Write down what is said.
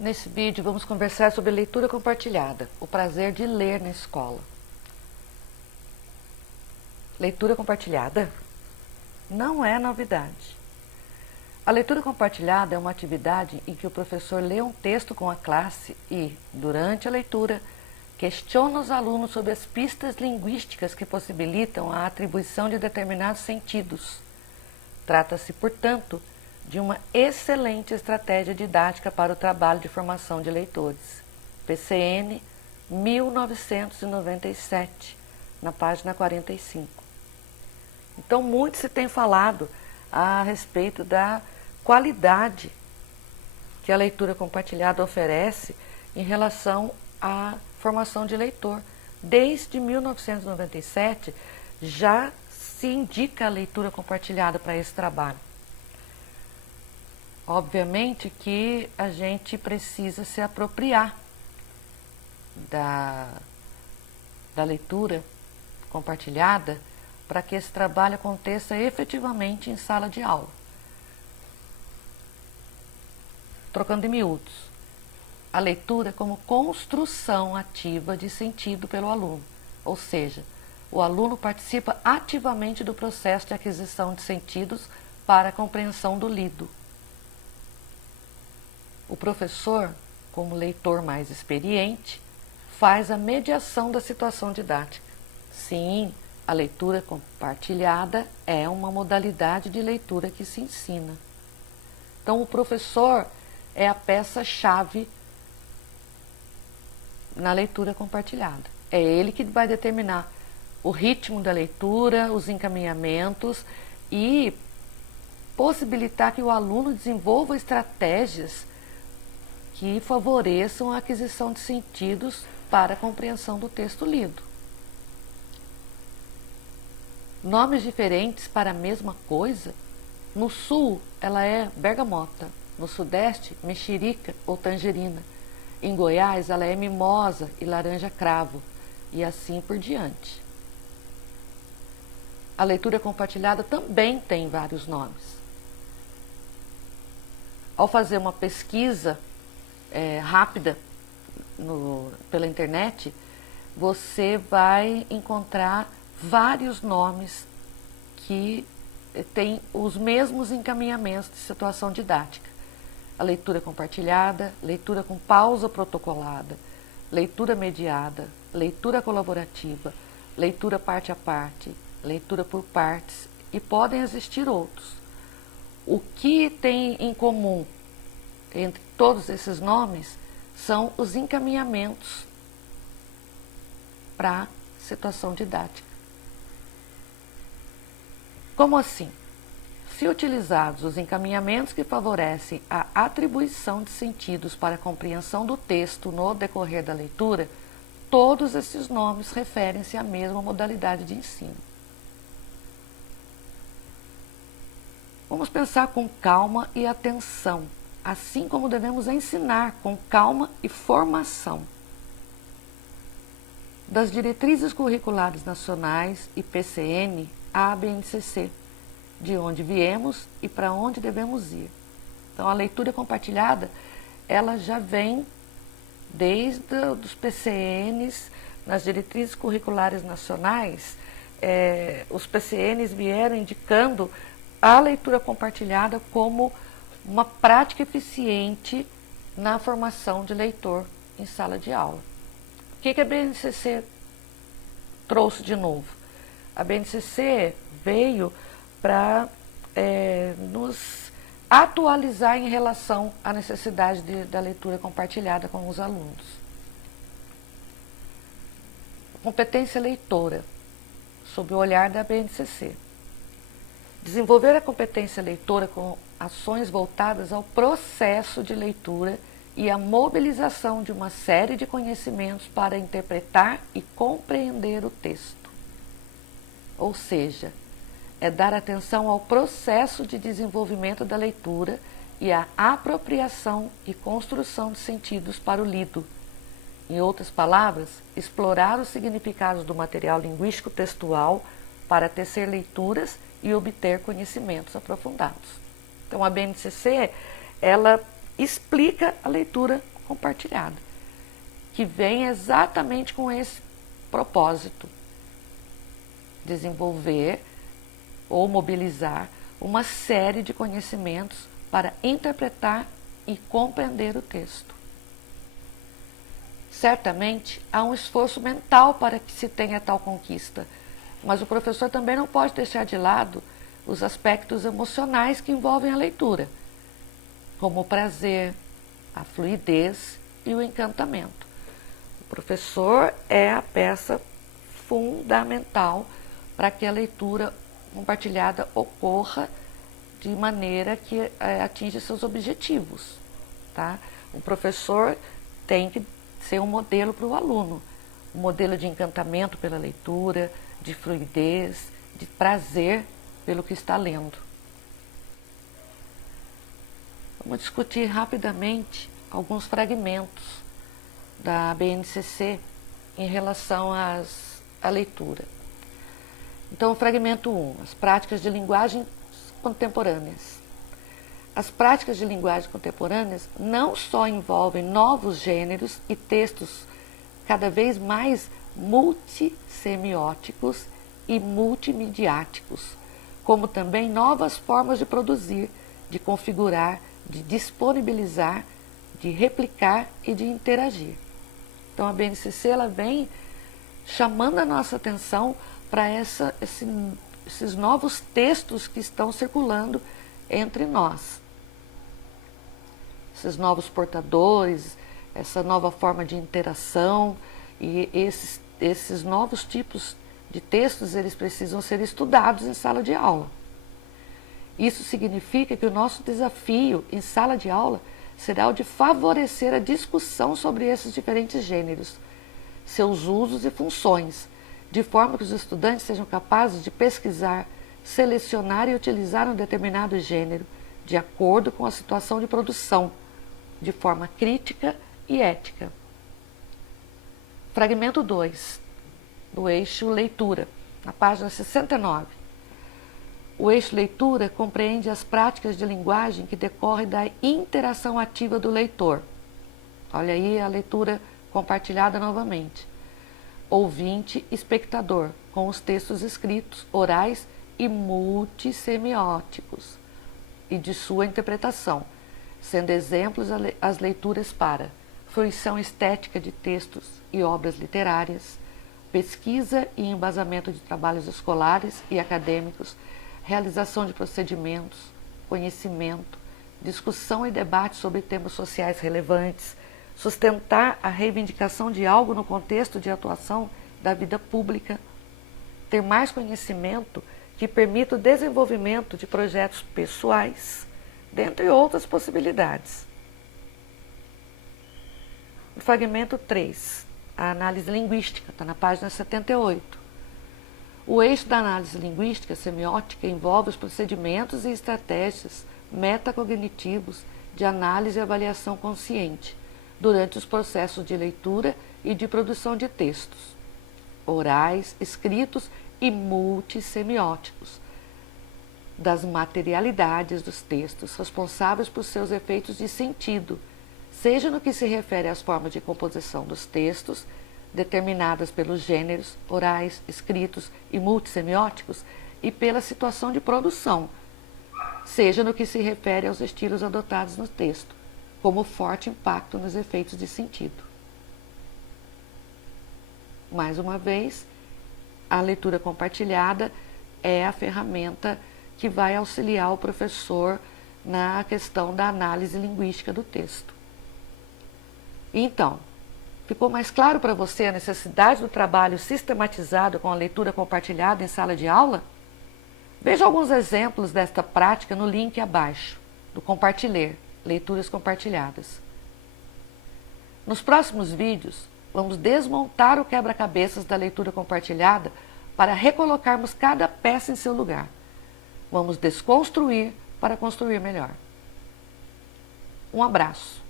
Nesse vídeo vamos conversar sobre leitura compartilhada, o prazer de ler na escola. Leitura compartilhada não é novidade. A leitura compartilhada é uma atividade em que o professor lê um texto com a classe e, durante a leitura, questiona os alunos sobre as pistas linguísticas que possibilitam a atribuição de determinados sentidos. Trata-se, portanto, de uma excelente estratégia didática para o trabalho de formação de leitores. PCN 1997, na página 45. Então, muito se tem falado a respeito da qualidade que a leitura compartilhada oferece em relação à formação de leitor. Desde 1997, já se indica a leitura compartilhada para esse trabalho. Obviamente que a gente precisa se apropriar da leitura compartilhada para que esse trabalho aconteça efetivamente em sala de aula. Trocando em miúdos, a leitura como construção ativa de sentido pelo aluno, ou seja, o aluno participa ativamente do processo de aquisição de sentidos para a compreensão do lido. O professor, como leitor mais experiente, faz a mediação da situação didática. Sim, a leitura compartilhada é uma modalidade de leitura que se ensina. Então, o professor é a peça-chave na leitura compartilhada. É ele que vai determinar o ritmo da leitura, os encaminhamentos e possibilitar que o aluno desenvolva estratégias que favoreçam a aquisição de sentidos para a compreensão do texto lido. Nomes diferentes para a mesma coisa. No sul, ela é bergamota. No sudeste, mexerica ou tangerina. Em Goiás, ela é mimosa e laranja cravo. E assim por diante. A leitura compartilhada também tem vários nomes. Ao fazer uma pesquisa rápida pela internet, você vai encontrar vários nomes que têm os mesmos encaminhamentos de situação didática. A leitura compartilhada, leitura com pausa protocolada, leitura mediada, leitura colaborativa, leitura parte a parte, leitura por partes e podem existir outros. O que tem em comum entre todos esses nomes são os encaminhamentos para a situação didática. Como assim? Se utilizados os encaminhamentos que favorecem a atribuição de sentidos para a compreensão do texto no decorrer da leitura, todos esses nomes referem-se à mesma modalidade de ensino. Vamos pensar com calma e atenção, assim como devemos ensinar com calma e formação. Das diretrizes curriculares nacionais e PCN à BNCC, de onde viemos e para onde devemos ir. Então, a leitura compartilhada, ela já vem desde os PCNs, nas diretrizes curriculares nacionais, os PCNs vieram indicando a leitura compartilhada como uma prática eficiente na formação de leitor em sala de aula. O que a BNCC trouxe de novo? A BNCC veio para nos atualizar em relação à necessidade da leitura compartilhada com os alunos. Competência leitora, sob o olhar da BNCC. Desenvolver a competência leitora com ações voltadas ao processo de leitura e à mobilização de uma série de conhecimentos para interpretar e compreender o texto. Ou seja, é dar atenção ao processo de desenvolvimento da leitura e à apropriação e construção de sentidos para o lido. Em outras palavras, explorar os significados do material linguístico textual para tecer leituras e obter conhecimentos aprofundados. Então, a BNCC, ela explica a leitura compartilhada, que vem exatamente com esse propósito: desenvolver ou mobilizar uma série de conhecimentos para interpretar e compreender o texto. Certamente há um esforço mental para que se tenha tal conquista, mas o professor também não pode deixar de lado os aspectos emocionais que envolvem a leitura, como o prazer, a fluidez e o encantamento. O professor é a peça fundamental para que a leitura compartilhada ocorra de maneira que atinja seus objetivos, tá? O professor tem que ser um modelo para o aluno, um modelo de encantamento pela leitura, de fluidez, de prazer pelo que está lendo. Vamos discutir rapidamente alguns fragmentos da BNCC em relação à leitura. Então, o fragmento 1, as práticas de linguagem contemporâneas. As práticas de linguagem contemporâneas não só envolvem novos gêneros e textos cada vez mais multissemióticos e multimediáticos, como também novas formas de produzir, de configurar, de disponibilizar, de replicar e de interagir. Então, a BNCC ela vem chamando a nossa atenção para esses novos textos que estão circulando entre nós. Esses novos portadores, essa nova forma de interação e esses novos tipos de textos, eles precisam ser estudados em sala de aula. Isso significa que o nosso desafio em sala de aula será o de favorecer a discussão sobre esses diferentes gêneros, seus usos e funções, de forma que os estudantes sejam capazes de pesquisar, selecionar e utilizar um determinado gênero de acordo com a situação de produção, de forma crítica e ética. Fragmento 2, do eixo leitura, na página 69. O eixo leitura compreende as práticas de linguagem que decorrem da interação ativa do leitor. Olha aí a leitura compartilhada novamente. Ouvinte, espectador, com os textos escritos, orais e multissemióticos, e de sua interpretação, sendo exemplos as leituras para fruição estética de textos e obras literárias, pesquisa e embasamento de trabalhos escolares e acadêmicos, realização de procedimentos, conhecimento, discussão e debate sobre temas sociais relevantes, sustentar a reivindicação de algo no contexto de atuação da vida pública, ter mais conhecimento que permita o desenvolvimento de projetos pessoais, dentre outras possibilidades. O fragmento 3, a análise linguística, está na página 78. O eixo da análise linguística semiótica envolve os procedimentos e estratégias metacognitivos de análise e avaliação consciente, durante os processos de leitura e de produção de textos, orais, escritos e multissemióticos, das materialidades dos textos responsáveis por seus efeitos de sentido, seja no que se refere às formas de composição dos textos, determinadas pelos gêneros, orais, escritos e multissemióticos, e pela situação de produção, seja no que se refere aos estilos adotados no texto, como forte impacto nos efeitos de sentido. Mais uma vez, a leitura compartilhada é a ferramenta que vai auxiliar o professor na questão da análise linguística do texto. Então, ficou mais claro para você a necessidade do trabalho sistematizado com a leitura compartilhada em sala de aula? Veja alguns exemplos desta prática no link abaixo, do Compartilher, Leituras Compartilhadas. Nos próximos vídeos, vamos desmontar o quebra-cabeças da leitura compartilhada para recolocarmos cada peça em seu lugar. Vamos desconstruir para construir melhor. Um abraço.